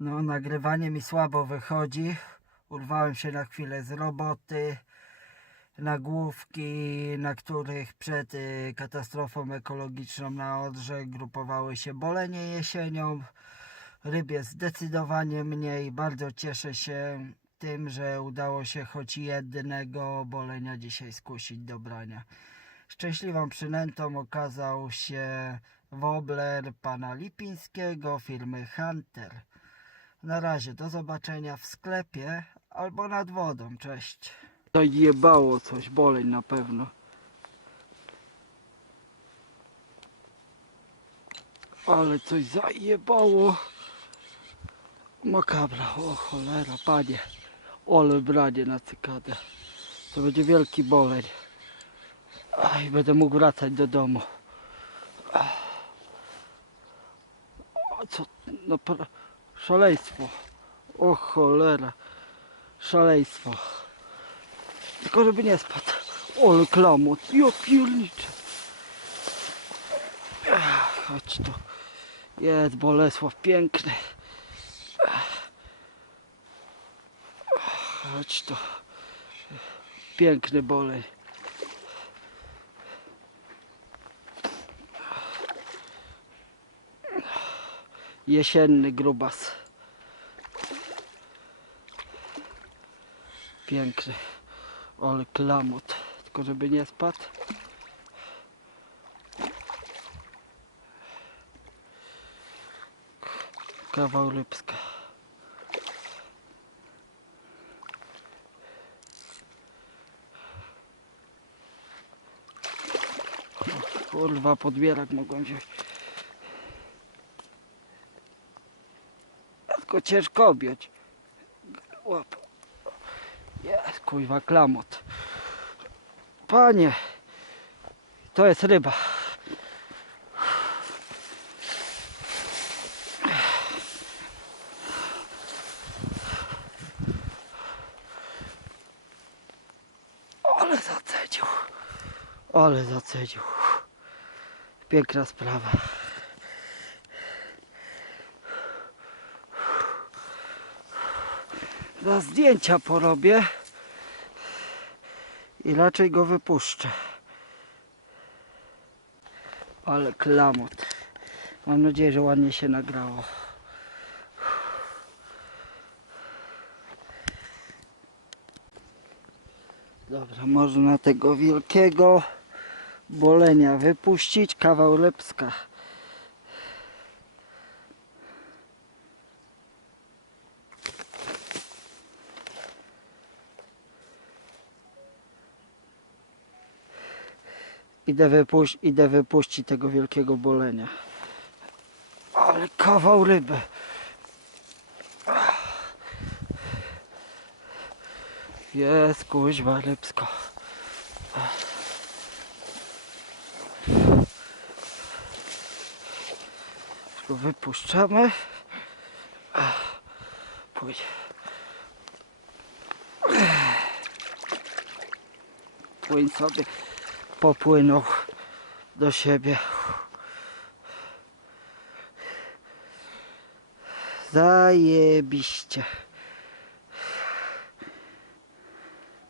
No, nagrywanie mi słabo wychodzi. Urwałem się na chwilę z roboty. Nagłówki, na których przed y, katastrofą ekologiczną na Odrze grupowały się bolenie jesienią. Ryb jest zdecydowanie mniej. Bardzo cieszę się tym, że udało się choć jednego bolenia dzisiaj skusić do brania. Szczęśliwą przynętą okazał się wobler pana Lipińskiego firmy Hunter. Na razie do zobaczenia w sklepie albo nad wodą. Cześć. Zajebało coś, boleń na pewno. Ale coś zajebało. Makabra, o cholera, panie. Ole branie na cykadę. To będzie wielki boleń. Aj, będę mógł wracać do domu. A co? No, szaleństwo. O cholera. Szaleństwo. Tylko żeby nie spadł. Ole klamot. Ja pierniczę. Chodź tu. Jest Bolesław piękny. Chodź tu. Piękny bolej. Jesienny grubas. Piękny. Ale klamot. Tylko żeby nie spadł. Kawał rybska. Kurwa, podbierak mogłem wziąć. Tylko ciężko objąć. Łap. Jest, kuźwa, klamot. Panie, to jest ryba. Ale zacedził. Ale zacedził. Piękna sprawa. Za zdjęcia porobię i raczej go wypuszczę. Ale klamot. Mam nadzieję, że ładnie się nagrało. Dobra, można tego wielkiego bolenia wypuścić. Kawał lepska. Idę, wypuś- idę wypuścić tego wielkiego bolenia. Ale kawał ryby. Jest kuźwa rybsko. Go wypuszczamy. Pójdź. Płyń sobie popłynął do siebie. Zajebiście.